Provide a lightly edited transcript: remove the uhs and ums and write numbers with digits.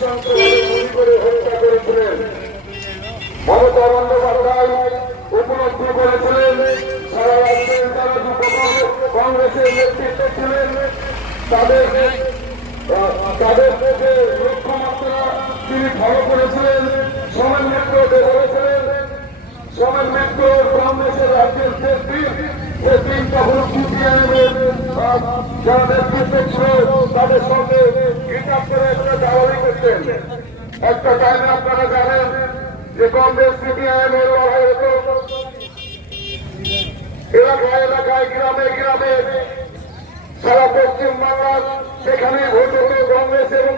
নৃশংসভাবে গুলি করে হত্যা করেছিলেন। মমতা বন্দ্যোপাধ্যায় উপলব্ধি করেছিলেন সারা রাজ্যের যারা যুব কংগ্রেসের নেতৃত্বে ছিলেন তাদের যে লক্ষ্যমাত্রা তিনি ফলো করেছিলেন। সোমেন মিত্র বলেছিলেন, সোমেন মিত্র কংগ্রেসের রাজ্যের যে দিন তখন সিপিআইএমের যারা নেতৃত্বে ছিল তাদের সঙ্গে গিটার করে একটা দাওয়ালি করতেন। একটা টাইমে আপনারা জানেন যে কংগ্রেস সিপিআইএমের লড়াই হতো এলাকায় এলাকায়, গ্রামে গ্রামে, সারা পশ্চিম বাংলার সেখানে ভোট হতো কংগ্রেস এবং